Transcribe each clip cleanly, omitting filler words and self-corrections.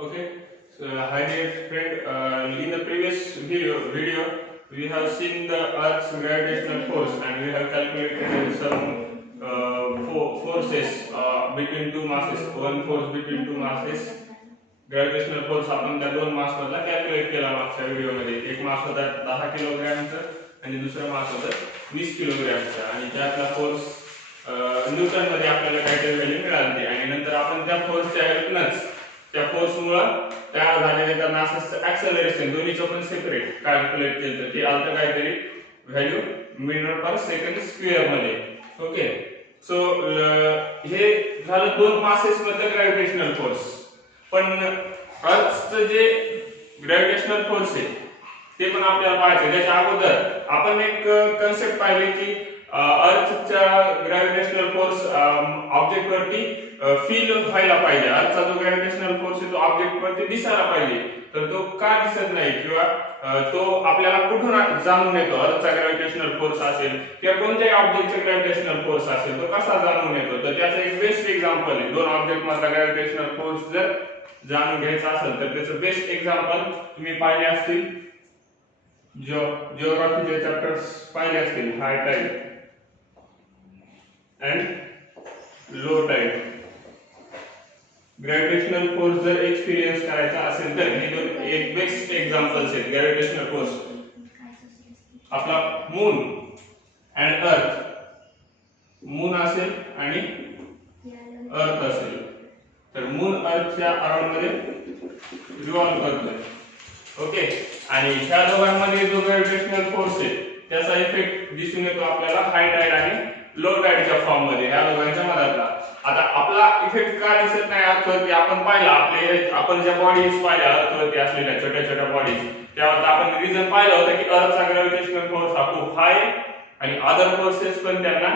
Okay, so hi dear friend. In the previous video, we have seen the Earth's gravitational force, and we have calculated some forces between two masses. One force between two masses. Gravitational force आपण त्या दोन मास मधला calculate केला मागच्या व्हिडिओमध्ये. एक मास होता 10 किलोग्रॅमचा आणि दुसरा मास होता 20 किलोग्रॅमचा, आणि त्यातला फोर्स न्यूटन मध्ये आपल्याला काहीतरी व्हॅल्यू मिळाली. आणि नंतर आपण त्या फोर्सच्या हेल्पनच त्या फोर्समुळे तयार झालेले त्या मासेसचं ॲक्सेलरेशन दोन्हीचं पण सेपरेट कॅल्क्युलेट केलं, ते आलं काहीतरी व्हॅल्यू मीटर पर सेकंड स्क्वेअर मध्ये. ओके, सो हे झालं दोन मासेस मधलं ग्रॅव्हिटेशनल फोर्स. पण अर्थचं जे ग्रॅव्हिटेशनल फोर्स आहे ते पण आपल्याला पाहायचं. त्याच्या अगोदर आपण एक कन्सेप्ट पाहिली की अर्थच्या ग्रॅव्हिटेशनल फोर्स ऑब्जेक्ट वरती फील व्हायला पाहिजे. अर्थचा जो ग्रॅव्हिटेशनल फोर्स आहे तो ऑब्जेक्ट वरती दिसायला पाहिजे. तर तो का दिसत नाही किंवा तो आपल्याला कुठून जाणून येतो? अर्थचा ग्रॅव्हिटेशनल फोर्स असेल किंवा कोणत्याही ऑब्जेक्टचा ग्रॅव्हिटेशनल फोर्स असेल तो कसा जाणून येतो? तर त्याचं एक बेस्ट एक्झाम्पल आहे. दोन ऑब्जेक्ट मधला ग्रॅव्हिटेशनल फोर्स जर जाणून घ्यायचं असेल तर त्याचं बेस्ट एक्झाम्पल तुम्ही पाहिले असतील, जिओग्राफीचे चॅप्टर्स पाहिले असतील, high tide and low tide. Gravitational force जर एक्सपिरियन्स करायचा असेल तर हे दोन एक बेस्ट एक्झाम्पल्स आहेत ग्रॅव्हिटेशनल फोर्स. आपला मून अँड अर्थ, मून असेल आणि अर्थ असेल, तर मून अर्थच्या अराउंड मध्ये रिव्हॉल्व करतोय. ओके, आणि ह्या दोघांमध्ये जो ग्रॅव्हिटेशनल फोर्स आहे त्याचा इफेक्ट दिसून येतो आपल्याला हाय टाइड आणि लो टाइडच्या फॉर्म मध्ये, ह्या दोघांच्या मधातला. आता आपला इफेक्ट का दिसत नाही अर्थवरती? आपण पाहिला आपण ज्या बॉडीज पाहिल्या अर्थवरती असलेल्या छोट्या छोट्या बॉडीज, त्यावर आपण रिझन पाहिलं होतं की अर्थचा ग्रॅव्हिटेशनल फोर्स हा खूप हाय आणि अदर फोर्सेस पण त्यांना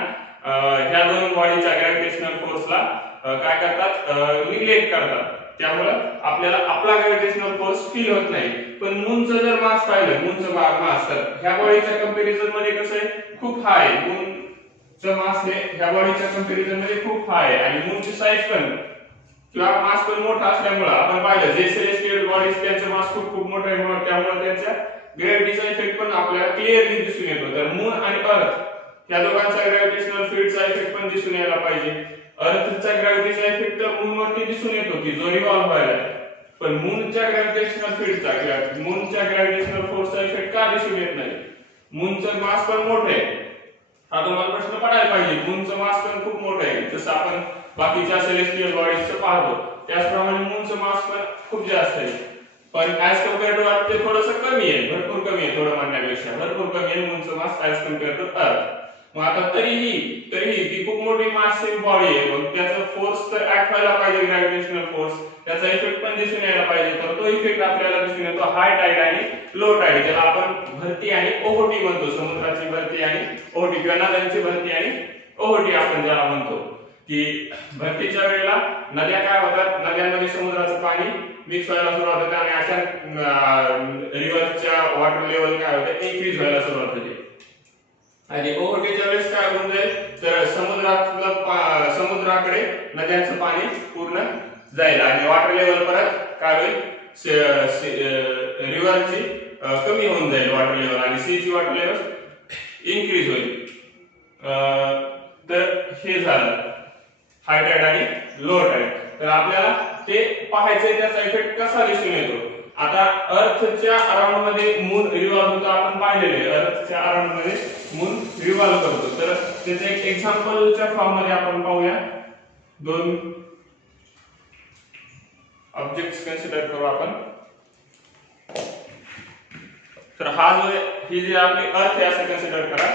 ह्या दोन बॉडीच्या ग्रॅव्हिटेशनल फोर्सला काय करतात? निग्लेक्ट करतात. त्यामुळे आपल्याला आपला ग्रॅव्हिटेशनल फोर्स फील होत नाही. पण मूनचं जर मास पाहिलं, मूनचं मास तर ह्या बॉडीच्या कंपॅरिझन मध्ये कसं आहे? खूप हाय. मूनचं मास हे ह्या बॉडीच्या कंपॅरिझन मध्ये खूप हाय आहे आणि मूनची साईज पण किंवा मास पण मोठा असल्यामुळे आपण पाहिलं जे सेलेस्टियल बॉडीज त्यांचं मास खूप खूप मोठं आहे, त्यामुळे त्यांच्या ग्रॅव्हिटीचा इफेक्ट पण आपल्याला क्लिअरली दिसून येतो. तर मून आणि अर्थ या दोघांचा ग्रॅव्हिटेशनल फील्डचा इफेक्ट पण दिसून यायला पाहिजे. अर्थचा ग्रॅव्हिटीचा इफेक्ट तर मून वरती दिसून येतो की जो रिव्हॉल्व व्हायला, पण मूनच्या ग्रॅव्हिटेशनल फील्डचा किंवा मूनच्या ग्रॅव्हिटेशनल फोर्सचा इफेक्ट का दिसून येत नाही? मूनचं मास पण मोठं आहे. हा तुम्हाला प्रश्न पडायला पाहिजे. मूनचं मास पण खूप मोठं आहे. जसं आपण बाकीच्या सेलेस्टियल बॉडीजचं पाहतो त्याचप्रमाणे मूनचं मास पण खूप जास्त आहे. पण ऍज कम्पेअर टू अर्थ ते थोडंसं कमी आहे, भरपूर कमी आहे. थोडं म्हणण्यापेक्षा भरपूर कमी आहे मूनचं मास ऍज कम्पेअर टू अर्थ. मग आता तरीही ती खूप मोठी मासिव बॉडी आहे. मग त्याचा फोर्स तर ऍक्ट व्हायला पाहिजे, ग्रॅव्हिटेशनल फोर्स, त्याचा इफेक्ट पण दिसून यायला पाहिजे. तर तो इफेक्ट आपल्याला दिसून येतो हाय टाइड आणि लो टाइड, ज्याला आपण भरती आणि ओहोटी म्हणतो. समुद्राची भरती आणि ओहोटी किंवा नद्यांची भरती आणि ओहोटी आपण ज्याला म्हणतो. की भरतीच्या वेळेला नद्या काय होतात? नद्यांमध्ये समुद्राचं पाणी मिक्स व्हायला सुरुवात होते आणि अशा रिव्हरच्या वॉटर लेवल काय होते? इन्क्रीज व्हायला सुरुवात होते. आणि ओहोटीच्या वेळेस काय होऊन जाईल? तर समुद्राकडे नद्यांचं पाणी पूर्ण जाईल आणि वॉटर लेवल परत काय होईल? रिव्हरची कमी होऊन जाईल वॉटर लेवल आणि सीची वॉटर लेवल इन्क्रीज होईल. तर हे झालं हाय टाइड आणि लो टाइड. तर आपल्याला ते पाहायचंय त्याचा इफेक्ट कसा दिसून येतो. आता अर्थच्या अराउंड मध्ये मून रिव्हॉल्व होतो, आपण पाहिलेले अर्थच्या अराउंड मध्ये मून रिव्हॉल्व करतो. तर त्याचं एक एक्झाम्पलच्या फॉर्म मध्ये आपण पाहूया. दोन ऑब्जेक्ट्स कन्सिडर करू आपण. तर हा जो ही जी आपली अर्थ आहे असं कन्सिडर करा.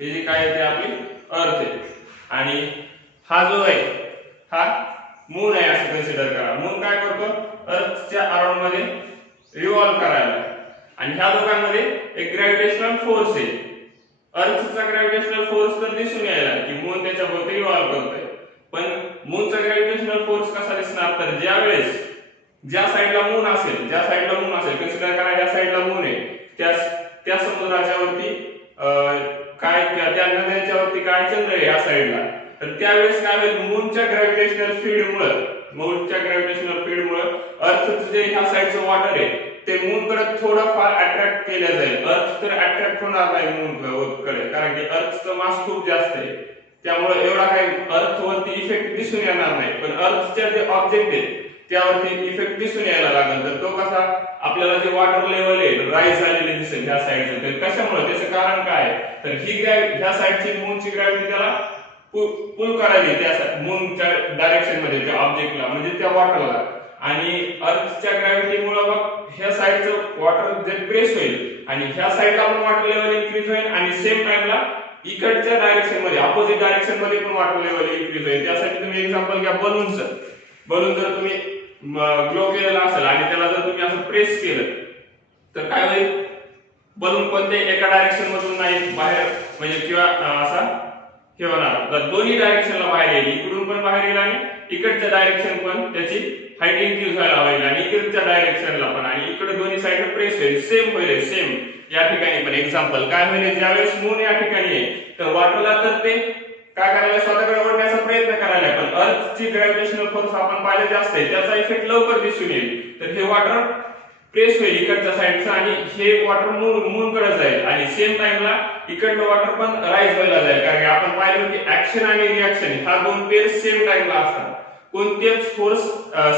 ही जी काय आहे ते आपली अर्थ आहे आणि हा जो आहे हा मून आहे असं कन्सिडर करा. मून काय करतो? अर्थच्या अराउंड मध्ये रिव्हॉल्व करायला, आणि ह्या दोघांमध्ये एक ग्रॅव्हिटेशनल फोर्स आहे. अर्थचा ग्रॅव्हिटेशनल फोर्स तर दिसून यायला की मून त्याच्या भोवती रिव्हॉल्व करतोय, पण मूनचा ग्रॅव्हिटेशनल फोर्स कसा दिसणार? तर ज्या वेळेस ज्या साइडला मून असेल कन्सिडर करा ज्या साइडला मून आहे त्या समुद्राच्या वरती काय त्या नद्यांच्या वरती काय चंद्र आहे या साइडला, तर त्यावेळेस काय होईल? मूनच्या ग्रॅव्हिटेशनल फील्ड मुळे मूनच्या ग्रॅव्हिटेशनल फील्डमुळे अर्थचं जे ह्या साइडचं वॉटर आहे ते मूनकडे थोडंफार अट्रॅक्ट केलं जाईल. अर्थ तर अट्रॅक्ट होणार नाही मूनकडे, कारण की अर्थचं मास खूप जास्त आहे, त्यामुळे एवढा काही अर्थवरती इफेक्ट दिसून येणार नाही. पण अर्थचे जे ऑब्जेक्ट आहे त्यावरती इफेक्ट दिसून यायला लागेल. तर तो कसा, आपल्याला जे वॉटर लेवल आहे राईज झालेले दिसेल ह्या साइडचं. तर कशामुळे, त्याचं कारण काय, तर ही ह्या साइडची मूनची ग्रॅव्हिटी त्याला पुल करायली त्या मूनच्या डायरेक्शन मध्ये त्या ऑब्जेक्टला, म्हणजे त्या वॉटरला. आणि अर्थच्या ग्रॅव्हिटीमुळे मग ह्या साइडचं वॉटर जे प्रेस होईल आणि ह्या साइडला पण वॉटर लेवल इन्क्रीज होईल आणि सेम टाइमला इकडच्या डायरेक्शन मध्ये, अपोजिट डायरेक्शन मध्ये पण वॉटर लेवल इन्क्रीज होईल. त्यासाठी तुम्ही एक्झाम्पल घ्या बलूनचं. बलून जर तुम्ही ग्लो केलेला असेल आणि त्याला जर तुम्ही असं प्रेस केलं तर काय होईल, बलून कोणत्याही एका डायरेक्शन मधून नाही बाहेर, म्हणजे किंवा असा हे होणार, तर दोन्ही डायरेक्शनला बाहेर येईल. इकडून पण बाहेर येईल आणि इकडच्या डायरेक्शन पण त्याची हाईट इन्क्रीज व्हायला होईल आणि इकडच्या डायरेक्शनला पण, आणि इकडे दोन्ही साइडला प्रेस होईल. सेम होईल, सेम या ठिकाणी पण एक्झाम्पल काय होईल, ज्यावेळेस मून या ठिकाणी आहे तर वॉटरला तर ते काय करायला, स्वतःकडे ओढण्याचा प्रयत्न करायला, पण अर्थची ग्रॅव्हिटेशनल फोर्स आपण पाहिलं जास्त आहे, त्याचा इफेक्ट लवकर दिसून येईल. तर हे वॉटर प्रेस होईल इकडच्या साइडचं आणि हे वॉटर मूनकडे जाईल आणि सेम टाइमला इकडलं वॉटर पण राईज व्हायला जाईल. कारण की आपण पाहिलं की ऍक्शन आणि रिॲक्शन ह्या दोन पेअर सेम टाइमला असतात, कोणतेच फोर्स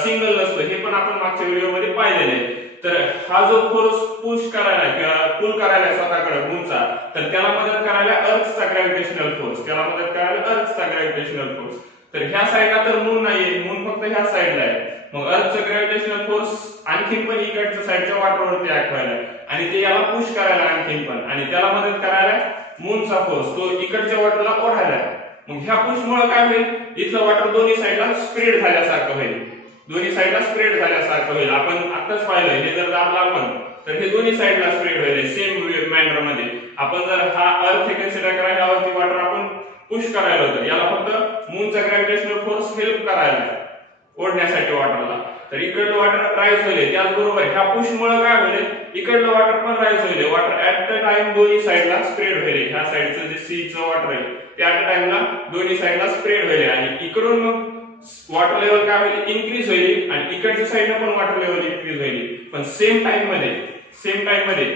सिंगल नसतो, हे पण आपण मागच्या व्हिडिओमध्ये पाहिलेले आहे. तर हा जो फोर्स पुश करायला किंवा पुल करायला स्वतःकडे मूनचा, तर त्याला मदत करायला अर्थचा ग्रॅव्हिटेशनल फोर्स, त्याला मदत करायला अर्थचा ग्रॅव्हिटेशनल फोर्स. तर ह्या साइडला तर मून नाहीये, मून फक्त ह्या साइडला आहे. मग अर्थचा ग्रॅव्हिटेशनल फोर्स आणखीन पण इकडच्या साइडच्या वॉटरवरती ऍक्ट व्हायला आणि ते याला पुश करायला आणखीन पण, आणि त्याला मदत करायला मूनचा फोर्स, तो इकडच्या वॉटरला ओढायला. मग ह्या पुशमुळे काय होईल, इथलं वॉटर दोन्ही साइडला स्प्रेड झाल्यासारखं होईल, दोन्ही साइडला स्प्रेड झाल्यासारखं होईल. आपण आताच पाहिलं, हे जर दाबलं आपण तर हे दोन्ही साइडला स्प्रेड होईल सेम मॅनर मध्ये. आपण जर हा अर्थ कन्सिडर करायला, यावरती वॉटर आपण पुश करायला होतं, याला फक्त मूनचा ग्रॅव्हिटेशनल फोर्स हेल्प करायला ओढण्यासाठी वॉटरला. तर इकडलं वॉटर राईज होईल, त्याचबरोबर ह्या पुशमुळे काय होईल, इकडलं वॉटर पण राईज होईल. वॉटर ऍट द टाइम दोन्ही साइडला स्प्रेड होईल. ह्या साइडचं जे सीचं वॉटर आहे ते ऍट द टाइमला दोन्ही साइडला स्प्रेड होईल आणि इकडून मग वॉटर लेवल काय होईल, इन्क्रीज होईल आणि इकडच्या साइडला पण वॉटर लेवल इन्क्रीज होईल. पण सेम टाइम मध्ये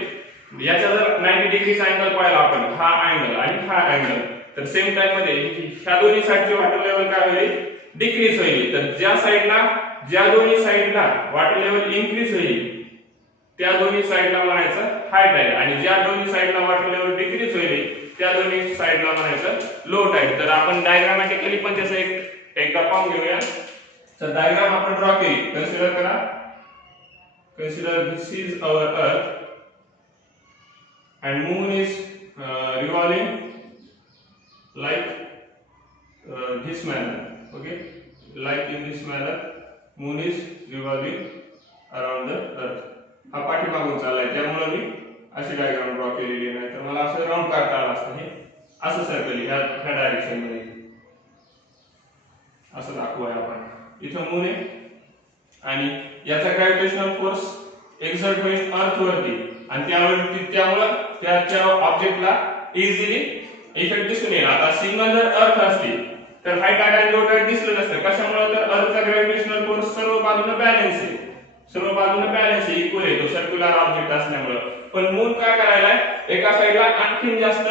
याचा जर 90 डिग्रीचा अँगल पाहिला आपण, हा अँगल आणि हा अँगल, तर सेम टाइम मध्ये ह्या दोन्ही साइडचे वॉटर लेवल काय होईल, डिक्रीज होईल. तर ज्या दोन्ही साइडला वॉटर लेवल इन्क्रीज होईल त्या दोन्ही साइडला म्हणायचं हाय टाइड, आणि ज्या दोन्ही साइडला वॉटर लेवल डिक्रीज होईल त्या दोन्ही साइडला म्हणायचं लो टाइड. तर आपण डायग्रामॅटिकली पण त्याचं एकदा पाहून घेऊया. तर डायग्राम आपण ड्रॉ केली, कन्सिडर करा, consider this is our earth and moon is revolving like this manner, okay, like in this manner moon is revolving around the earth. हा पाठीमागून चाललाय, त्यामुळे मी अशी डायग्राम ड्रॉ केलेली आहे. तर मला असं राऊंड काढता आलं असतं, हे असं सर्कल ह्या डायरेक्शन मध्ये असं दाखवूया आपण. इथं मून आहे आणि याचा ग्रॅव्हिटेशनल फोर्स एक्झर्ट होईल अर्थ वरती आणि त्यामुळे त्याच्या ऑब्जेक्टला इझिली इफेक्ट दिसून येईल. आता सिंगल जर अर्थ असती तर हाय टाइड आणि लो टाइड दिसलं नसतं. कशामुळे, तर अर्थचा ग्रॅव्हिटेशनल फोर्स सर्व बाजूने बॅलन्स आहे, इक्वल आहे, तो सर्क्युलर ऑब्जेक्ट असल्यामुळे. पण मून काय करायला, एका साइडला आणखीन जास्त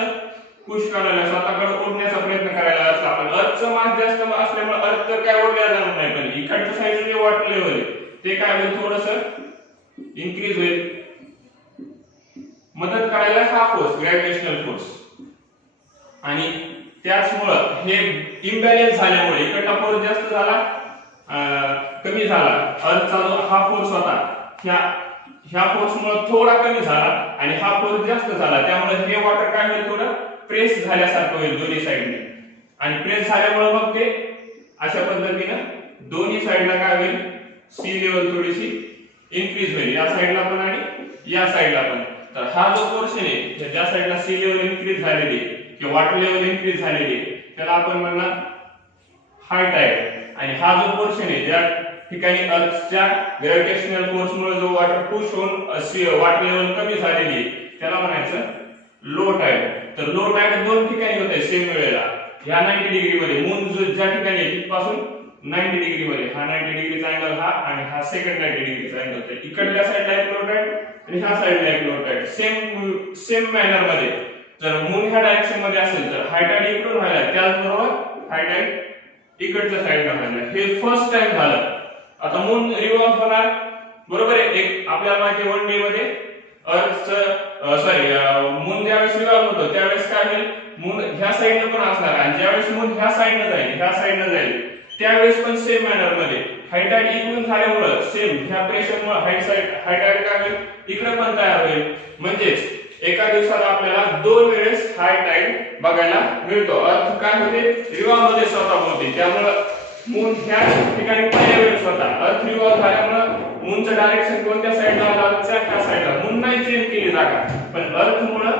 पुश करायला, स्वतःकडे ओढण्याचा प्रयत्न करायला असला. आपण अर्थचं मास जास्त असल्यामुळे अर्थ तर काय ओढल्या जाणार नाही, पण इकडच्या साइडचं जे वॉटर लेवल आहे ते काय होईल, थोडंसं इन्क्रीज होईल. मदत करायला हा फोर्स ग्रॅव्हिटेशनल फोर्स, आणि त्याचमुळं हे इम्बॅलन्स झाल्यामुळे इकडला फोर्स जास्त झाला, कमी झाला. अर्थचा जो हा फोर्स होता ह्या फोर्समुळे थोडा कमी झाला आणि हा फोर्स जास्त झाला, त्यामुळे हे वॉटर काय होईल, थोडं प्रेस झाल्यासारखं होईल दोन्ही साइडने. आणि प्रेस झाल्यामुळे मग ते अशा पद्धतीने दोन्ही साइडला काय होईल, सी लेवल थोडीशी इन्क्रीज होईल, या साइडला पण आणि या साइडला पण. तर हा जो पोर्शन आहे ज्या साइडला सी लेवल इन्क्रीज झालेली किंवा वॉटर लेवल इन्क्रीज झालेली त्याला आपण म्हणणार हाय टाइड, आणि हा जो पोर्शन आहे ज्या ठिकाणी अर्थच्या ग्रॅव्हिटेशनल फोर्समुळे जो वॉटर पुश होऊन वॉटर लेवल कमी झालेली आहे त्याला म्हणायचं लो टाइड. तर लो टाइड दोन ठिकाणी होते सेम वेळेला, ह्या 90 डिग्री मध्ये मून जो ज्या ठिकाणी आहे तिथपासून 90 डिग्री मध्ये, हा 90 डिग्रीचा अँगल हा आणि हा सेकंड 90 डिग्रीचा अँगल. तर इकडल्या साइडला एक लोट आहे आणि ह्या साइडला एक लोट आहे. सेम मॅनर मध्ये जर मून ह्या डायरेक्शन मध्ये असेल तर हाय टाइड इकडून व्हायला, त्याचबरोबर हाय टाइड इकडच्या साइडला व्हायला. हे फर्स्ट टाइम झालं. आता मून रिव्हॉल्व होणार बरोबर आहे. एक आपल्याला माहिती वन डे मध्ये मून ज्यावेळेस रिव्हॉल्व होतो त्यावेळेस काय होईल, मून ह्या साइडला पण असणार आणि ज्यावेळेस मून ह्या साइडला जाईल, ह्या साइडला जाईल, त्यावेळेस पण सेम मॅनर मध्ये हाय टाइड इकडून झाल्यामुळे सेम ह्या प्रेशरमुळे हाय टाइड काय होईल, इकडे पण तयार होईल. म्हणजेच एका दिवसाला आपल्याला 2 वेळेस हाय टाइड बघायला मिळतो. अर्थ काय होते, रिव्हॉल्व मध्ये स्वतः होते. त्यामुळे मून ह्या ठिकाणी पहिल्या वेळेस होता. अर्थ रिव्हॉल्व झाल्यामुळे मूनचं डायरेक्शन कोणत्या साइडला आलं, त्या साइडला. मून नाही चेंज केली जागा, पण अर्थ मुळे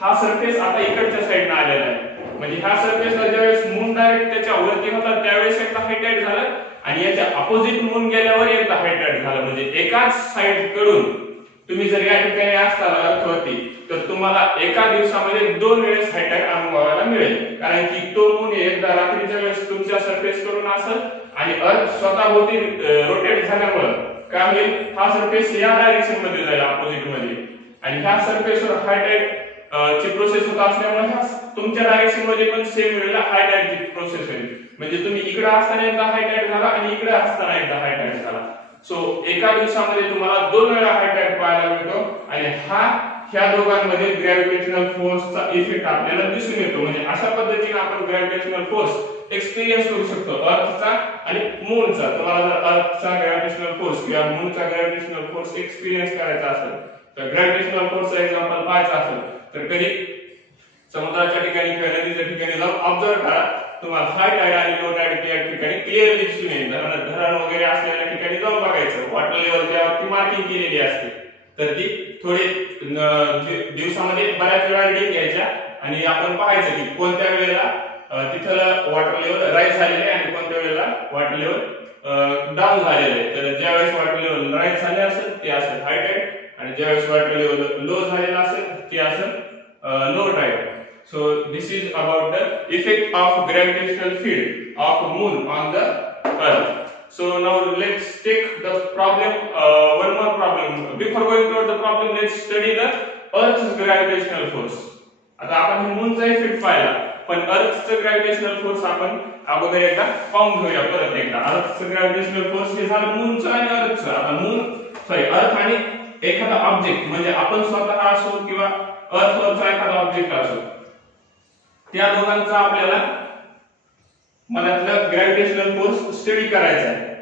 हा सरफेस आता इकडच्या साइडला आलेला आहे. म्हणजे ह्या सरफेसला ज्यावेळेस मून डायरेक्ट त्याच्या वरती होता त्यावेळेस एकदा हाय टाइड झालं आणि याच्या अपोजिट मून गेल्यावर एकदा हाय टाइड झालं. म्हणजे एकाच साइड कडून तुम्ही जर या ठिकाणी असताल अर्थवरती तर तुम्हाला एका दिवसामध्ये 2 वेळेस हाय टाइड अनुभवायला मिळेल. कारण की तो मून एकदा रात्रीच्या वेळेस तुमच्या सरफेस कडून असेल आणि अर्थ स्वतःभोवती रोटेट झाल्यामुळे काय होईल, हा सरफेस या डायरेक्शन मध्ये जाईल अपोजिट मध्ये आणि ह्या सरफेसवर हाय टाइड ची प्रोसेस होत असल्यामुळे तुमच्या डायरेक्शन मध्ये पण सेम वेळेला हाय टाइड ची प्रोसेस होईल. म्हणजे तुम्ही इकडे असताना एकदा हाय टाइड झाला आणि इकडे असताना एकदा हाय टाइड झाला. सो एका दिवसामध्ये तुम्हाला 2 वेळा हाय टाइड पाहायला मिळतो आणि ह्या दोघांमध्ये ग्रॅव्हिटेशनल फोर्सचा इफेक्ट आपल्याला दिसून येतो. म्हणजे अशा पद्धतीने आपण ग्रॅव्हिटेशनल फोर्स एक्सपिरियन्स करू शकतो अर्थचा आणि मूनचा. तुम्हाला जर अर्थचा ग्रॅव्हिटेशनल फोर्स किंवा मूनचा ग्रॅव्हिटेशनल फोर्स एक्सपिरियन्स करायचा असेल तर ग्रॅव्हिटेशनल फोर्सचा एक्झाम्पल पाहायचा असेल तर कधी समुद्राच्या ठिकाणी किंवा नदीच्या ठिकाणी जाऊन ऑब्झर्व करा. तुम्हाला हाय टाइड आणि लो टाइड या ठिकाणी क्लिअरली दिसून येईल. धरण वगैरे असलेल्या ठिकाणी जाऊन बघायचं. वॉटर लेवल ज्यावरती मार्किंग केलेली असते तर ती थोडे दिवसामध्ये बऱ्याच वेळा रीडिंग घ्यायच्या आणि आपण पाहायचं की कोणत्या वेळेला तिथलं वॉटर लेवल राईज झालेलं आहे आणि कोणत्या वेळेला वॉटर लेवल डाऊन झालेलं आहे. तर ज्यावेळेस वॉटर लेवल राईज झाले असेल ते असेल हाय टाइड आणि ज्यावेळेस वॉटर लेवल लो झालेलं असेल ते असेल low tide. So this is about the effect of gravitational field of moon on the earth. So now let's take the problem, one more problem. Before going toward the problem, let's study the earth's gravitational force. आता आपण मूनचा effect पाहिला, पण अर्थचं gravitational force आपण अगोदर एकदा पाहून घेऊया परत एकदा. अर्थचं ग्रॅव्हिटेशनल फोर्स हे झालं मूनचं आणि अर्थचं. आता अर्थ आणि एखादा ऑब्जेक्ट म्हणजे आपण स्वतः असो किंवा अर्थवरचा एखादा ऑब्जेक्ट असो, त्या दोघांचा आपल्याला मनातला ग्रॅव्हिटेशनल फोर्स स्टडी करायचा आहे.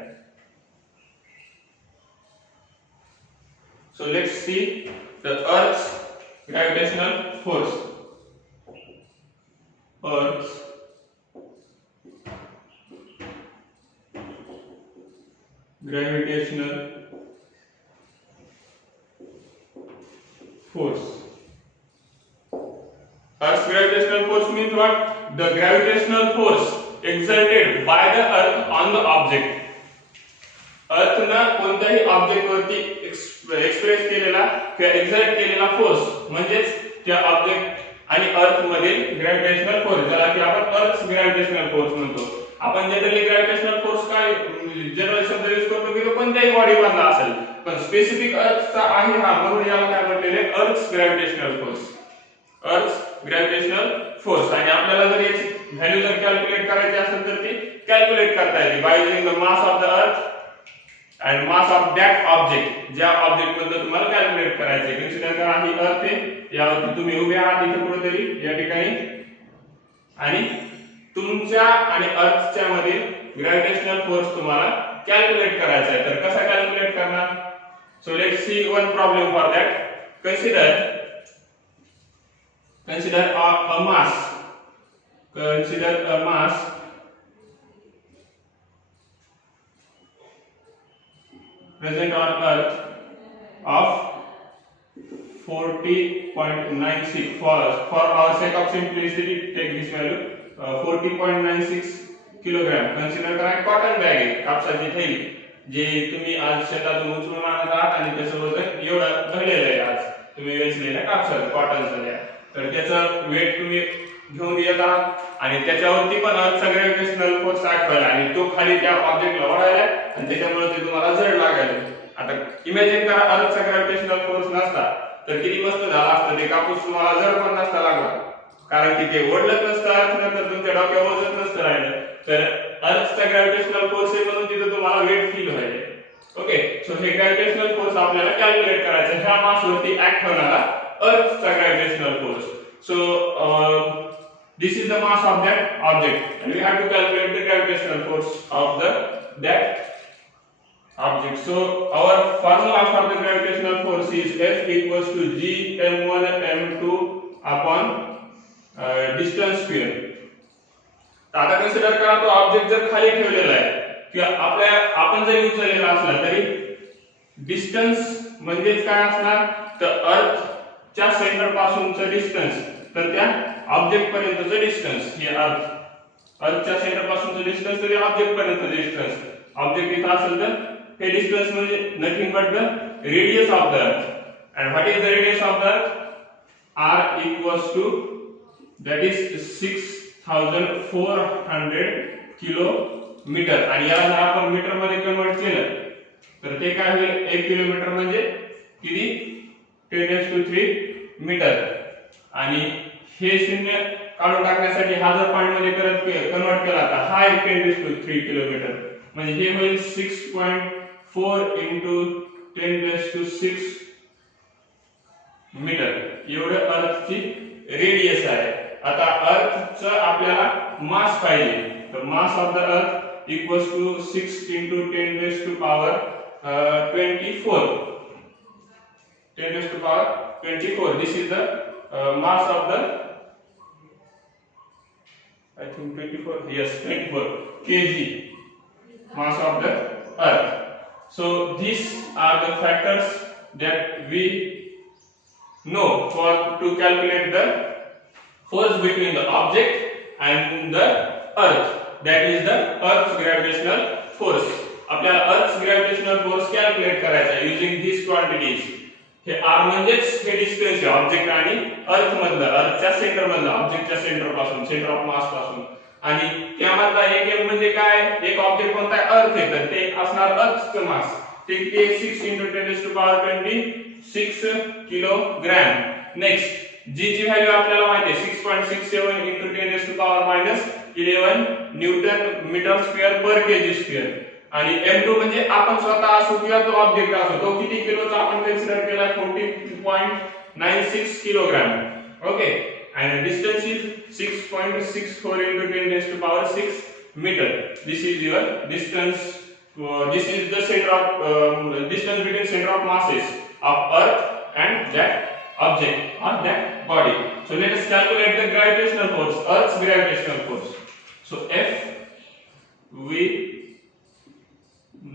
So let's see the earth's gravitational force. Earth's gravitational force. Earth's gravitational force means what? The gravitational force exerted by the earth on the object. अर्थ ना कोणत्याही ऑब्जेक्ट वरती एक्सप्रेस केलेला किंवा एक्झर्ट केलेला force म्हणजेच त्या ऑब्जेक्ट आणि अर्थ मधील ग्रॅव्हिटेशनल फोर्स, ज्याला की आपण अर्थ्स ग्रॅव्हिटेशनल फोर्स म्हणतो. आपण जनरली ग्रॅव्हिटेशनल फोर्स काय जनरल शब्द यूज करतो की तो कोणत्याही बॉडी मधला असेल, पण स्पेसिफिक अर्थचा आहे हा, म्हणून याला काय म्हटलेले earth's gravitational force. Earth's gravitational force. आणि आपल्याला जर याची व्हॅल्यू जर कॅल्क्युलेट करायची असेल तर ती कॅल्क्युलेट करता येते by using the mass of the earth and mass of that object. ज्या ऑब्जेक्ट बद्दल तुम्हाला कॅल्क्युलेट करायचे, कन्सिडर करा ही अर्थ आहे, यावरती तुम्ही उभे आहात इथे कुठेतरी या ठिकाणी आणि तुमच्या आणि अर्थच्या मधील ग्रॅव्हिटेशनल फोर्स तुम्हाला कॅल्क्युलेट करायचा आहे. तर कसा कॅल्क्युलेट करणार? So let's C one problem for that. consider a mass present on earth of 40.96. For our sake of simplicity take this value 40.96 kilogram. Consider करा कॉटन बॅग आहे, कापसाची थैली, जे तुम्ही आज शेतातून उचलून आणत आहात आणि त्याच्याबरोबर एवढं भरलेलं आहे आज तुम्ही वेचलेल्या कापसाचं कॉटनचं. तर त्याचं वेट तुम्ही घेऊन येत आहात आणि त्याच्यावरती पण अर्थचा ग्रॅव्हिटेशनल फोर्स ऍक्ट व्हायला आणि तो खाली त्या ऑब्जेक्टला ओढायला आणि त्याच्यामुळे ते तुम्हाला जड लागायला. आता इमॅजिन करा अर्थचा ग्रॅव्हिटेशनल फोर्स नसता तर किती मस्त झाला असतं, ते कापूस तुम्हाला जड पण नसता लागला, कारण की ते ओढलंच नसतं अर्थ, तर तुमच्या डोक्यावर वजन नसतं राहिलं. तर अर्थचा ग्रॅव्हिटेशनल फोर्स आहे म्हणून तिथे तुम्हाला वेट फील व्हायला. ओके, सो हे ग्रॅव्हिटेशनल फोर्स आपल्याला कॅल्क्युलेट करायचं. ह्या मासवरती ऍक्ट होणारा अर्थचा gravitational force. So this is the mass of that object and we have to calculate the gravitational force of that object. So our formula for the gravitational force is F equals to G m1 m2 upon distance square. आता consider करा तो object जर खाली ठेवलेला आहे किंवा आपण जरी उचललेला असला तरी डिस्टन्स म्हणजेच काय असणार, तर अर्थच्या सेंटर पासूनचं डिस्टन्स, तर त्या ऑब्जेक्ट पर्यंतचं डिस्टन्स, हे अर्थच्या सेंटर पासूनचं डिस्टन्स तर ऑब्जेक्ट पर्यंतचं डिस्टन्स. ऑब्जेक्ट इथं असेल तर हे डिस्टन्स म्हणजे nothing but the radius of the earth. And what is the radius of the earth? r equals to that is 6400 kilometre. आणि याला जर आपण मीटर मध्ये कन्वर्ट केलं तर ते काय होईल, 1 किलोमीटर म्हणजे किती, 10⁻³ मीटर. आणि हे शून्य काढून टाकण्यासाठी हा जर पॉइंट मध्ये कन्वर्ट केला तर हा एक 10⁻³ किलोमीटर म्हणजे हे होईल 6.4 × 10⁻⁶ मीटर. एवढं अर्थची रेडियस आहे. आता अर्थचं आपल्याला मास पाहिजे, तर mass of the earth equals to 6 × 10⁻24 10⁻24. This is the mass of the, I think 24, yes 24 kg mass of the earth. So these are the factors that we know to calculate the force between the object and the earth, that is the earth's gravitational force. आपल्याला earth's gravitational force calculate करायचा using these quantities. हे r म्हणजेच हे distance आहे object आणि अर्थ मधलं, अर्थच्या centre मधलं, ऑब्जेक्टच्या सेंटर पासून, सेंटर ऑफ मास पासून. आणि त्यामधला एक m म्हणजे काय, एक ऑब्जेक्ट कोणता आहे, अर्थ आहे, तर ते असणार अर्थचं मास. ते किती आहे, 6 × 10⁻26 किलोग्राम. नेक्स्ट g ची व्हॅल्यू आपल्याला माहिती आहे 6.67 × 10⁻11 न्यूटन मीटर स्क्वेअर पर केजी स्क्वेअर. आणि m2 म्हणजे आपण स्वतः असो किंवा तो ऑब्जेक्ट असो, तो किती किलोचा आपण कन्सिडर केला, 40.96 kilogram. Okay, and distance is 6.64 × 10⁻6 meter. This is your distance. This is the center of distance between center of masses of Earth and that object or that body. So let us calculate the gravitational force, Earth's gravitational force. So F, we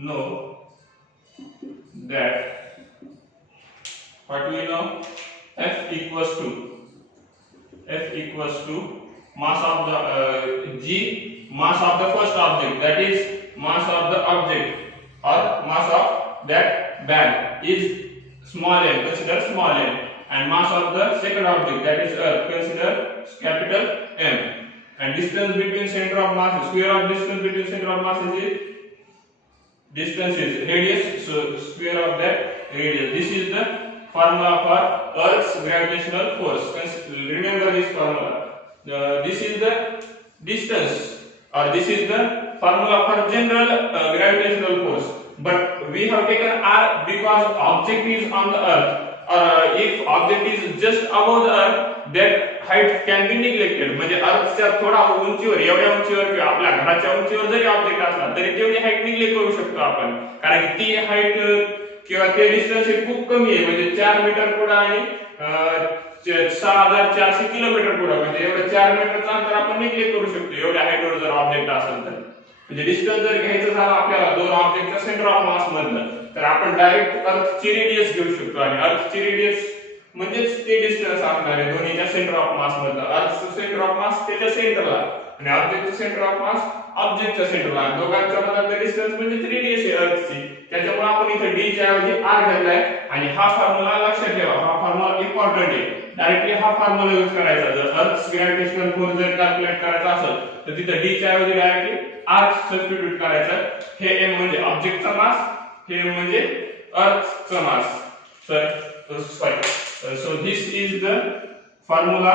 know that, what we know, F equals to mass of the G, mass of the first object, that is mass of the object or mass of that bag is small m, consider small m, and mass of the second object, that is Earth, consider capital M. And distance between center of mass, square of distance between center of mass is distance is radius, so square of that radius. This is the formula for Earth's gravitational force. Remember this formula. This is the distance, or this is the formula for general gravitational force. But we have taken R because object is on the Earth. If object is just above the Earth, that height can be neglected. म्हणजे अर्थच्या थोडा उंचीवर, एवढ्या उंचीवर किंवा आपल्या घराच्या उंचीवर जरी ऑब्जेक्ट असला तरी तेवढी हाईट निग्लेक्ट करू शकतो आपण, कारण की ती हाईट किंवा ते डिस्टन्स हे खूप कमी आहे. म्हणजे 4 मीटर पुढे आणि 6400 किलोमीटर पुढे, म्हणजे एवढं 4 मीटरचं अंतर आपण निग्लेक्ट करू शकतो एवढ्या हाईटवर जर ऑब्जेक्ट असेल तर. म्हणजे डिस्टन्स जर घ्यायचं झालं आपल्याला दोन ऑब्जेक्टच्या सेंटर ऑफ मास मधलं, तर आपण डायरेक्ट अर्थची रेडियस घेऊ शकतो. आणि अर्थची रेडियस म्हणजेच ते डिस्टन्स असणार आहे दोन्हीच्या सेंटर ऑफ मास मधलं. अर्थचं सेंटर ऑफ मास त्याच्या सेंटरला आणि ऑब्जेक्टचं सेंटर ऑफ मास ऑब्जेक्टच्या सेंटरला. दोघांच्या मधलं डिस्टन्स म्हणजे रेडियस आहे अर्थची. त्याच्यामुळे आपण इथे d च्या ऐवजी r घेतलाय आणि हा फॉर्म्युला लक्षात ठेवा, हा फॉर्म्युला इम्पॉर्टंट आहे. डायरेक्टली हा फॉर्म्युला यूज करायचा. जर अर्थ ग्रॅव्हिटेशनल फोर्स जर कॅल्क्युलेट करायचा असेल तर तिथे d च्या ऐवजी डायरेक्टली r सबस्टिट्यूट करायचं. हे m म्हणजे ऑब्जेक्टचा मास, हे m म्हणजे अर्थचा मास. So this is the formula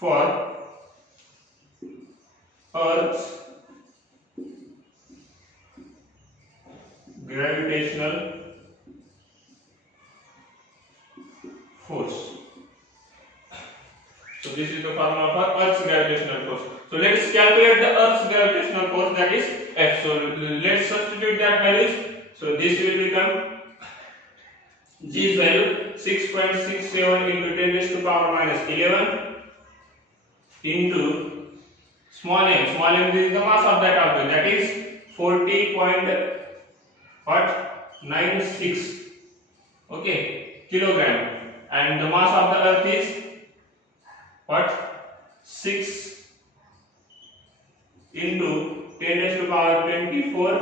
for Earth's gravitational force. So this is the formula for Earth's gravitational force. So let's calculate the Earth's gravitational force, that is F. So let's substitute that values. So this will become G's value 6.67 into 10 raised to power minus 11 into small m. Small m is the mass of that object, that is 40.96 okay kilogram, and the mass of the earth is what 6 into 10 raised to power 24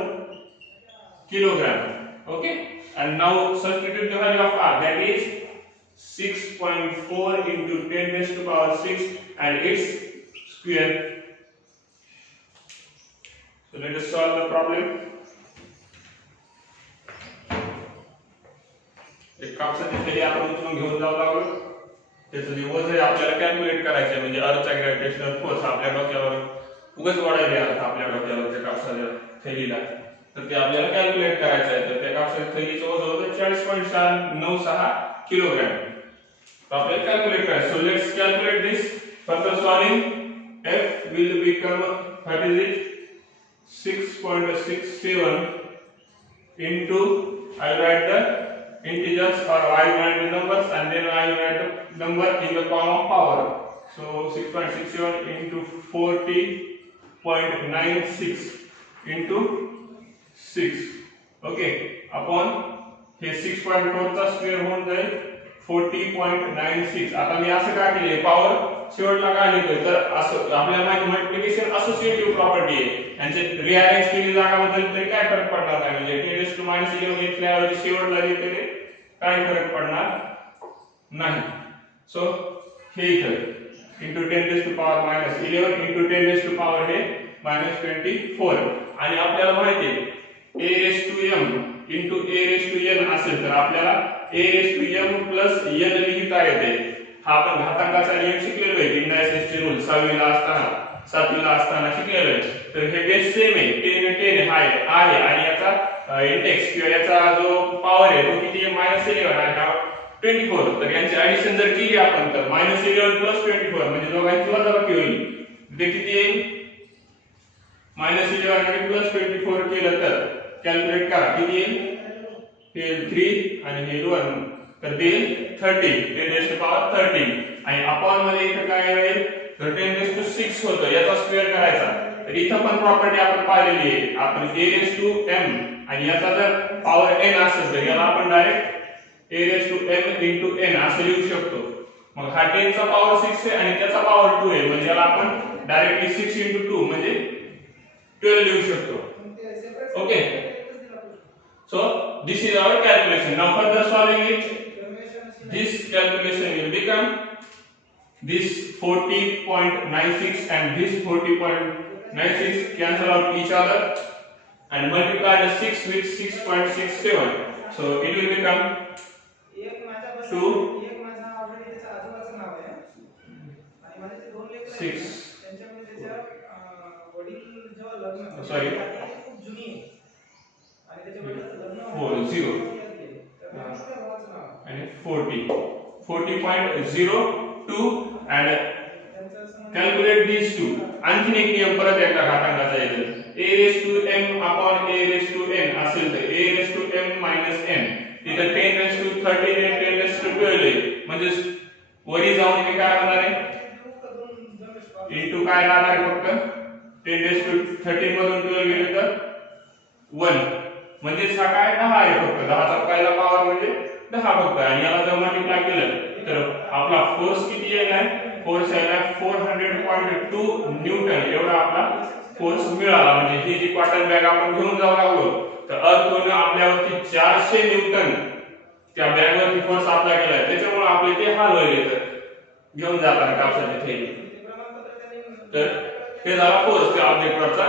kilogram. Okay, and now substitute the value of r, that is 6.4 into 10 raised to power 6 and its square. So let us solve the problem. एक कापसाची थैली आपण उचलून घेऊन जाऊ लागलो, त्याचं जे वजन आपल्याला कॅल्क्युलेट करायचं म्हणजे अर्थचा ग्रॅव्हिटेशनल फोर्स आपल्या डोक्यावर उगाच वाढायला आपल्या डोक्यावर त्या कापसाच्या थैलीला, तर ते आपल्याला कॅल्क्युलेट करायचं आहे. तर त्या कापसाच्या थैलीचं वजन होतं 40.96 किलोग्राम. तर आपल्याला कॅल्क्युलेट करायचं. So let's calculate this. Further solving F will become, what is it, 6.67 into, I will write the integers or I will write the numbers and then I will write the number in the form of power. So 6.67 into 40.96 into 6 okay upon हे 6.4 चा square होऊन जाईल 40.96. आता मी असं का केले, power शेवटला का लिहितोय, तर असं आपल्याला माहिती मल्टिप्लिकेशन असोसिएटिव्ह प्रॉपर्टी आहे, यांचे रिअरेंज केली जागा बदलली तरी काय फरक पडणार नाही. म्हणजे 10⁻11 घेतल्याऐवजी शेवटला लिहिलेले काय फरक पडणार नाही. सो हे इथे into 10 raised to power minus 11 into 10 raised to power हे minus 24 आणि आपल्याला माहिती आहे a raised to m into a raised to n असेल तर आपल्याला a raised to m plus n लिहिता येते. हा आपण घातांकाचा नियम शिकलेलो आहे, इंडायसेसचे रूल 6वी ला असताना 7वी ला असताना शिकलेलो आहे. तर हे बेस सेम आहे, 10 आहे आणि याचा इंडेक्स किंवा याचा जो पॉवर आहे तो किती आहे -11 आणि हा 24. तर यांची ऍडिशन जर केली आपण तर -11 प्लस 24 म्हणजे दोघांची वजाबाकी होईल. ते किती येईल -11 आणि प्लस 24 केलं तर कॅल्क्युलेट करा किती येईल. हे 3 आणि हे 2 तर ते 30 10 raised to power 30 आणि अपॉन मध्ये इथे काय येईल तर 10 raised to 6 होतं, याचा स्क्वेअर करायचा. तर इथं पण प्रॉपर्टी आपण पाहिलेली आहे. आपण a raised to m आणि याचा जर पॉवर n असेल तर याला आपण direct a raised to m into n असं लिहू शकतो. मग हा 10 चा पॉवर 6 आहे आणि त्याचा पॉवर 2 आहे म्हणजे याला आपण डायरेक्टली 6 into 2 म्हणजे 12 लिहू शकतो. Okay, so this is our calculation. Now further solving it, this calculation will become this 40.96 and this 40.96 cancel out each other and multiply the 6 with 6.67. So it will become 2 6 sorry 40 and 40.02 and calculate these two. आणखीन एक नियम परत एकदा घातांकाचा येतो. a raised to m upon a raised to n असेल तर a raised to m minus n इथे 10 raised to 13 आणि 10 raised to 12 आहे म्हणजे वरी जाऊन हे काय होणार आहे इनटू काय राहणार आहे फक्त 10 raised to 13 मधून 12 गेले तर 1 म्हणजे हा काय 10 आहे फक्त 10 चा पहिला पॉवर म्हणजे 10 फक्त आणि याला जर मल्टिप्लाय केलं तर आपला फोर्स किती येईल आहे फोर्स यायला 400.2 न्यूटन एवढा आपला फोर्स मिळाला, म्हणजे ही जी कॉटन बॅग आपण घेऊन जाऊ लागलो तर अर्थने आपल्यावरती 400 न्यूटन त्या बॅगवरती फोर्स अप्लाय केला, त्याच्यामुळे आपले ते हाल व्हायले तर घेऊन जाताना कापसाची थैली. तर हे झाला फोर्स त्या ऑब्जेक्टवरचा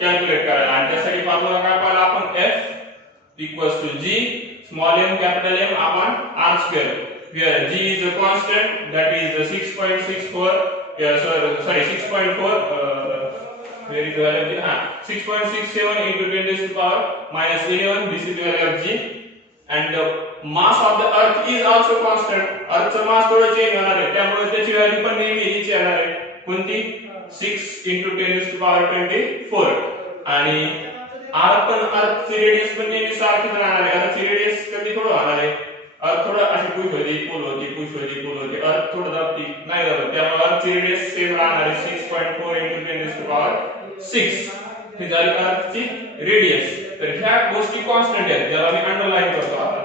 कॅल्क्युलेट करायला. आणि त्यासाठी फॉर्म्युला काय पाहिला आपण, F equals to G small m capital M upon R square, where G is a constant, that is 6.64 sorry 6.4 where is the value of G, 6.67 into 10 to the power minus 11, this is the value of G. And the mass of the earth is also constant, earthचं मास थोडं change होणार आहे, त्यामुळे त्याची value पण नेहमी हीच येणार आहे. कोणती, 6 into 10 to the power 24. आणि r पण अर्थची रेडियस पण नेहमी सारखीच राहणार आहे. अर्थची रेडियस कधी थोडं होणार आहे, अर्थ थोडं अशी पुश होती पुल होती अर्थ थोडं दाबती नाही दाबत, त्यामुळे अर्थची रेडियस सेम राहणार आहे 6.4 into 10 to the power 6. ही झाली अर्थची रेडियस. तर ह्या गोष्टी कॉन्स्टंट आहेत, ज्याला मी अंडरलाईन करतो. आता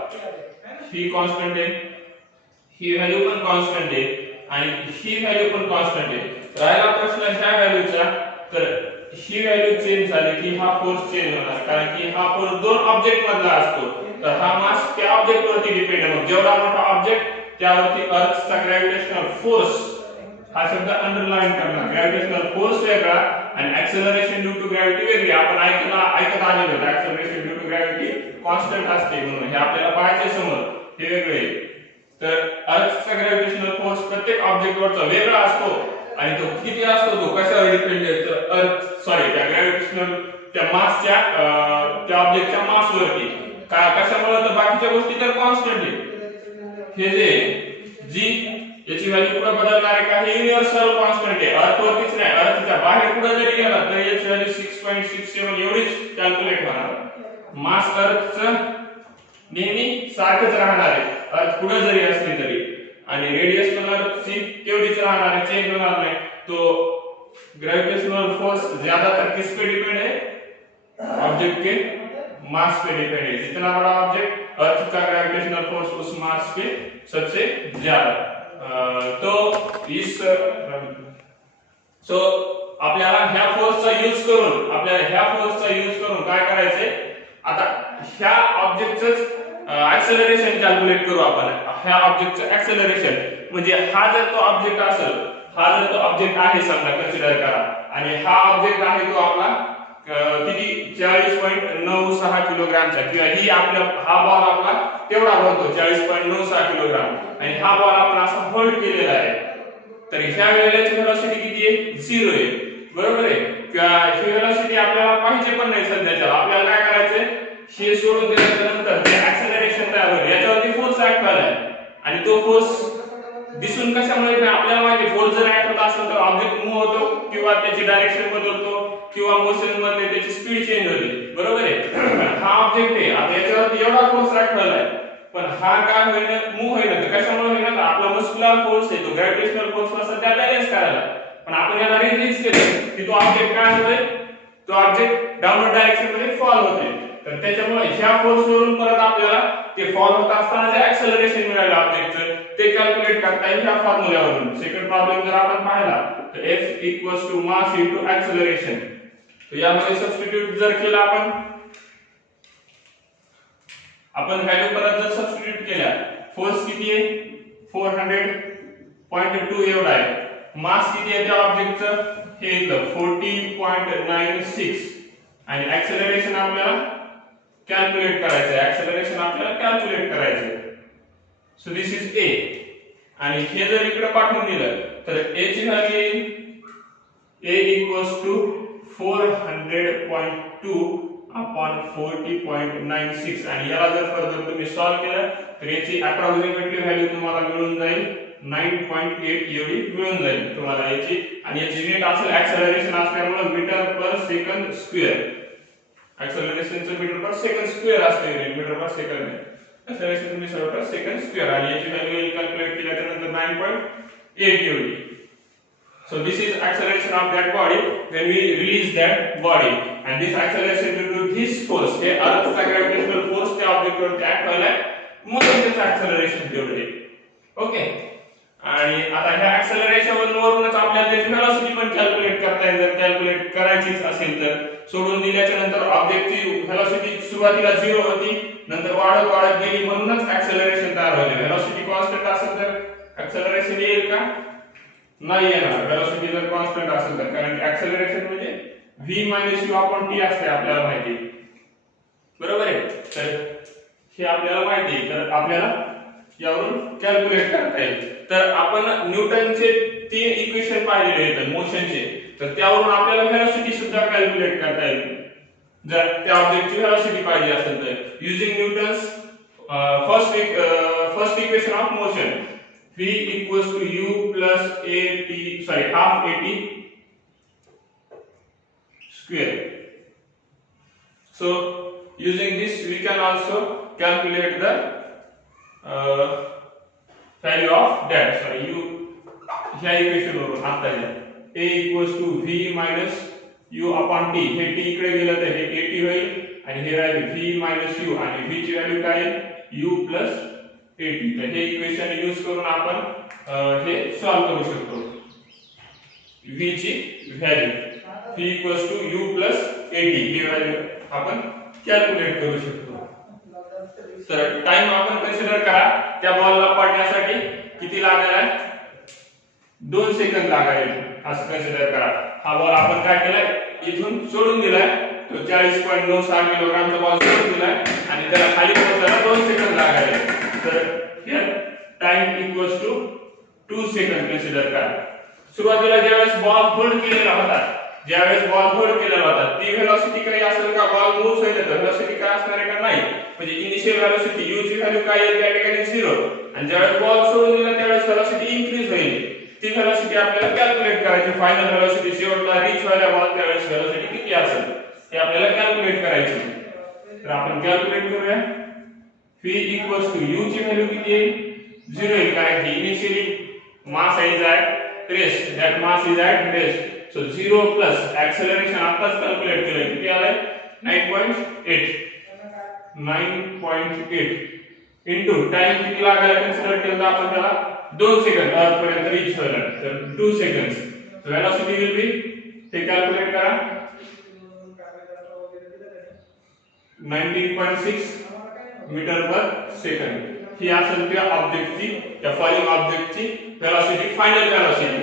ही कॉन्स्टंट आहे, ही व्हॅल्यू पण कॉन्स्टंट आहे आणि ही व्हॅल्यू पण कॉन्स्टंट आहे. राहिला प्रश्न ह्या व्हॅल्यूचा, तर ही व्हॅल्यू चेंज झाली की हा फोर्स चेंज होणार, कारण की हा फोर्स दोन ऑब्जेक्ट मधला असतो, तर हा मास त्या ऑब्जेक्ट वरती डिपेंड आहे. जेवढा मोठा ऑब्जेक्ट त्यावरती अर्थचा ग्रॅव्हिटेशनल फोर्स, हा शब्द अंडरलाईन करणार. ग्रॅव्हिटेशनल फोर्स वेगळा आणि ऍक्सेलरेशन ड्यू टू ग्रॅव्हिटी वेगळी. आपण ऐकत आलेलो आहे acceleration due to gravity constant असते म्हणून, हे आपल्याला पाहायचे समोर, हे वेगळे. तर अर्थचा ग्रॅव्हिटेशनल फोर्स प्रत्येक ऑब्जेक्ट वरचा वेगळा असतो आणि तो किती असतो, तो कशावर डिपेंड आहे, तर त्या ग्रॅव्हिटेशनल त्या मासच्या त्या ऑब्जेक्टच्या मास वरती. कशामुळे, तर बाकीच्या गोष्टी तर कॉन्स्टंट आहे. हे जे जी याची व्हॅल्यू पुढे बदलणार आहे का, हे युनिव्हर्सल कॉन्स्टंट आहे. अर्थ वरतीच नाही, अर्थच्या बाहेर पुढे जरी गेला तरी याची व्हॅल्यू 6.67 एवढीच कॅल्क्युलेट होणार. मास अर्थचं नेहमी सारखंच राहणार आहे, अर्थ पुढे जरी असली तरी, आणि रेडियस पण अर्थची तेवढीच राहणार आहे, चेंज होणार नाही. तो ग्रेविटेशनल फोर्स ज्यादातर किस पे डिपेंड है, ऑब्जेक्ट के मास पे डिपेंड है. जितना बड़ा ऑब्जेक्ट, अर्थ का ग्रेविटेशनल फोर्स उस मास के सबसे ज्यादा. तो इस आपल्याला ह्या फोर्सचा यूज करून काय करायचंय, आता ह्या ऑब्जेक्टचं ऍक्सेलरेशन कॅल्क्युलेट करू आपण. ह्या ऑब्जेक्टचं ऍक्सेलरेशन म्हणजे हा जर तो ऑब्जेक्ट असेल, हा जर तो ऑब्जेक्ट आहे समजा, कन्सिडर करा, आणि हा ऑब्जेक्ट आहे तो आपला किती 40.96 किलोग्रामचा, किंवा ही आपला हा बॉल आपला तेवढा भरतो 40.96 किलोग्राम, आणि हा बॉल आपण असा होल्ड केलेला आहे. तर ह्या वेळेची व्हेलॉसिटी किती आहे, 0 आहे, बरोबर आहे. किंवा ही व्हेलॉसिटी आपल्याला पाहिजे पण नाही सध्याच्या. आपल्याला काय करायचंय, हे सोडून दिल्यानंतर जे ऍक्सेलरेशन तयार होईल याच्यावरती फोर्स ऍक्ट झालाय, आणि तो फोर्स दिसून कशामुळे, आपल्याला माहिती फोर्स जर ऍक्ट होत असेल तर ऑब्जेक्ट मूव्ह होतो, किंवा त्याची डायरेक्शन बदलतो, किंवा मोशन मध्ये त्याची स्पीड चेंज होते, बरोबर आहे. हा ऑब्जेक्ट आहे, आता याच्यावरती एवढा फोर्स ऍक्ट झालाय, पण हा काय होईना, मूव्ह होईना. तर कशामुळे होईना, आपला मस्क्युलर फोर्स आहे, तो ग्रॅव्हिटेशनल फोर्सला सध्या बॅलन्स करायला. पण आपण याला रिलीज केलं की तो ऑब्जेक्ट काय होतोय, तो ऑब्जेक्ट डाऊनवर्ड डायरेक्शन मध्ये फॉल होतोय. तर त्याच्यामुळे ह्या फोर्स वरून परत आपल्याला ते फॉल होत असताना जे ऍक्सेलरेशन मिळालं ऑब्जेक्टचं, ते कॅल्क्युलेट करता येईल ह्या फॉर्म्युल्यावरून. सेकंड प्रॉब्लेम जर आपण पाहिला तर F equals to mass into acceleration. तर यामध्ये सबस्टिट्यूट जर केला आपण व्हॅल्यू परत जर सबस्टिट्यूट केल्या, फोर्स किती आहे 400.2 एवढा आहे, मास किती आहे त्या ऑब्जेक्टचं, हे इथलं 40.96, आणि ऍक्सेलरेशन आपल्याला कॅल्क्युलेट करायचंय. सो दिस इज A, आणि हे जर इकडे पाठवून दिलं तर A ची व्हॅल्यू येईल A इक्वल्स टू 400.2 अपॉन 40.96, आणि याला जर फर्दर तुम्ही सॉल्व केलं तर याची अप्रॉक्सिमेटली व्हॅल्यू तुम्हाला मिळून जाईल 9.8 एवढी मिळून जाईल तुम्हाला याची. आणि याची युनिट असेल ऍक्सेलरेशन असल्यामुळे मीटर पर सेकंड स्क्वेअर. ऍक्सेलरेशनचं मीटर पर सेकंड स्क्वेअर असते, युनिट मीटर पर सेकंड आहे, ऍक्सेलरेशन मीटर पर सेकंड स्क्वेअर, आणि याची व्हॅल्यू कॅल्क्युलेट केल्यानंतर 9.8 एवढी. So this is acceleration of that body when we release that body, and this acceleration due to this force, हे अर्थचा gravitational force त्या object वर act व्हायला म्हणून त्याचं acceleration तेवढे. ओके, आणि आता ह्या ऍक्सेलरेशन वरूनच आपल्याला त्याची व्हेलॉसिटी पण कॅल्क्युलेट करता येईल. जर कॅल्क्युलेट करायचीच असेल तर सोडून दिल्याच्या नंतर ऑब्जेक्टची व्हेलॉसिटी सुरुवातीला 0 होती, नंतर वाढत वाढत गेली, म्हणूनच ऍक्सेलरेशन तयार झाले. व्हेलॉसिटी कॉन्स्टंट असेल तर ऍक्सेलरेशन येईल का? नाही येणार. व्हेलॉसिटी जर कॉन्स्टंट असेल तर, कारण ऍक्सेलरेशन म्हणजे v - u/t असते, आपल्याला माहिती आहे. बरोबर आहे. तर हे आपल्याला माहिती आहे, तर आपल्याला यावरून कॅल्क्युलेट करता येईल. तर आपण न्यूटनचे 3 इक्वेशन पाहिलेले आहेत मोशनचे, तर त्यावरून आपल्याला व्हेलॉसिटी सुद्धा कॅल्क्युलेट करता येईल. जर त्या ऑब्जेक्टची व्हेलॉसिटी पाहिजे असेल तर using Newton's first equation of motion, v = u plus half at square. So using this we can also calculate the value of that. U ह्या इक्वेशन वरून आता a = v - u/t. हे t इकडे गेलं तर हे at होईल आणि हे राहील v - u आणि v ची व्हॅल्यू काय आहे u + at. तर हे इक्वेशन यूज करून आपण हे सॉल्व करू शकतो. v ची value v = u + at he value आपण कॅल्क्युलेट करू शकतो. तर टाइम आपण कन्सिडर करा. त्या बॉलला पडण्यासाठी किती लागेल आहे? 2 सेकंद लागेल असं कन्सिडर करा. हा बॉल आपण काय केलाय, इथून सोडून दिलाय, तो 40.96 किलोग्रामचा बॉल सोडून दिलाय आणि त्याला खाली पोहोचायला 2 सेकंद लागेल. तर here time = 2 सेकंद कन्सिडर करा. सुरुवातीला ज्यावेळेस बॉल होल्ड केलेला होता, ती व्हेलॉसिटी काही असेल का? बॉल मूव्ह होईल तर व्हेलॉसिटी काय असणार आहे का? नाही. म्हणजे इनिशियल व्हेलॉसिटी u ची व्हॅल्यू काय येईल त्या ठिकाणी 0, आणि ज्यावेळेस बॉल सोडून दिला त्यावेळेस व्हेलॉसिटी इन्क्रीज होईल. ती व्हेलॉसिटी आपल्याला कॅल्क्युलेट करायची. फायनल व्हेलॉसिटी शेवटला रीच व्हायला बॉल त्यावेळेस व्हेलॉसिटी किती असेल हे आपल्याला कॅल्क्युलेट करायची. तर आपण कॅल्क्युलेट करूया. v = u ची व्हॅल्यू किती येईल? 0 येईल, कारण की initially mass is at rest, that mass is at rest. So 0 plus acceleration आताच कॅल्क्युलेट केलं, किती आलंय? 9.8 इनटू टाइम किती लागायला कन्सिडर केलं आपण त्याला 2 सेकंद अर्थ पर्यंत रीच व्हायला, तर 2 seconds. So velocity will be, ते कॅल्क्युलेट करा, 19.6 मीटर पर सेकंड. ही असेल त्या ऑब्जेक्टची, त्या फॉलिंग ऑब्जेक्टची व्हेलॉसिटी, फायनल व्हेलॉसिटी.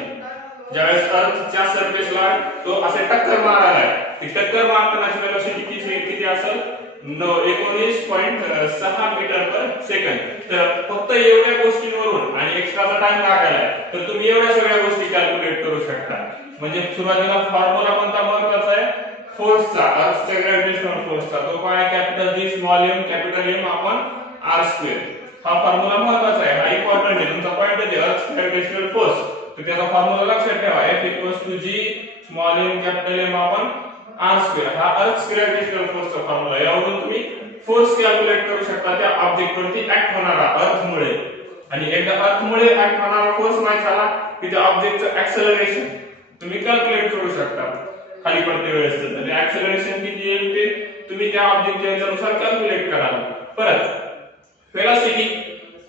ज्यावेळेस अर्थच्या सरफेसला तो असे टक्कर मारायला, ती टक्कर मारतानाची व्हेलॉसिटी किती असेल? 19.6 मीटर पर सेकंड. तर फक्त एवढ्या गोष्टींवरून आणि एक्स्ट्राचा टाइम लागायला, तर तुम्ही एवढ्या सगळ्या गोष्टी कॅल्क्युलेट करू शकता. म्हणजे सुरुवातीला फॉर्म्युला कोणता महत्त्वाचा आहे? फोर्सचा, अर्थच्या ग्रॅव्हिटेशनल फोर्सचा. तो काय? Capital G small m capital M upon r². हा फॉर्म्युला महत्त्वाचा आहे, हा इम्पॉर्टंट आहे. तुमचा पॉइंट आहे अर्थच्या ग्रॅव्हिटेशनल फोर्स, तर त्याचा फॉर्म्युला लक्षात ठेवा. F = G small m capital M upon r². हा अर्थच ग्रॅव्हिटेशनल फोर्सचा फॉर्म्युला. यावरून तुम्ही फोर्स कॅल्क्युलेट करू शकता त्या ऑब्जेक्ट वरती ऍक्ट होणारा अर्थमुळे. आणि एकदा अर्थमुळे ऍक्ट होणारा फोर्स माहित झाला की त्या ऑब्जेक्टचं ऍक्सेलरेशन तुम्ही कॅल्क्युलेट करू शकता खाली पडते वेळेस. तर ऍक्सेलरेशन किती येईल ते तुम्ही त्या ऑब्जेक्टच्या ह्याच्यानुसार कॅल्क्युलेट कराल. परत व्हेलॉसिटी,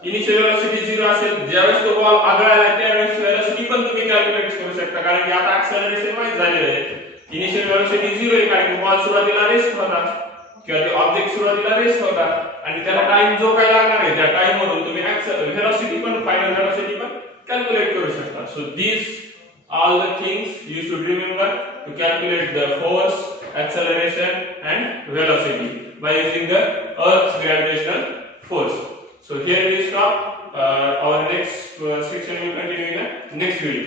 इनिशियल व्हेलॉसिटी 0 असेल, ज्यावेळेस तो बॉल आदळायला त्यावेळेस व्हेलॉसिटी पण तुम्ही कॅल्क्युलेट करू शकता, कारण की आता ऍक्सेलरेशन माहित झालेलं आहे. इनिशियल व्हेलॉसिटी 0 आहे, कारण की बॉल सुरुवातीला रेस्ट होता किंवा ते ऑब्जेक्ट सुरुवातीला रेस्ट होता, आणि त्याला टाइम जो काय लागणार आहे त्या टाइम मधून तुम्ही व्हेलॉसिटी पण, फायनल व्हेलॉसिटी पण कॅल्क्युलेट करू शकता. So these all the things you should remember to calculate the force, acceleration and velocity by using the earth's gravitational force. So here we stop. Our next section will continue in the next video.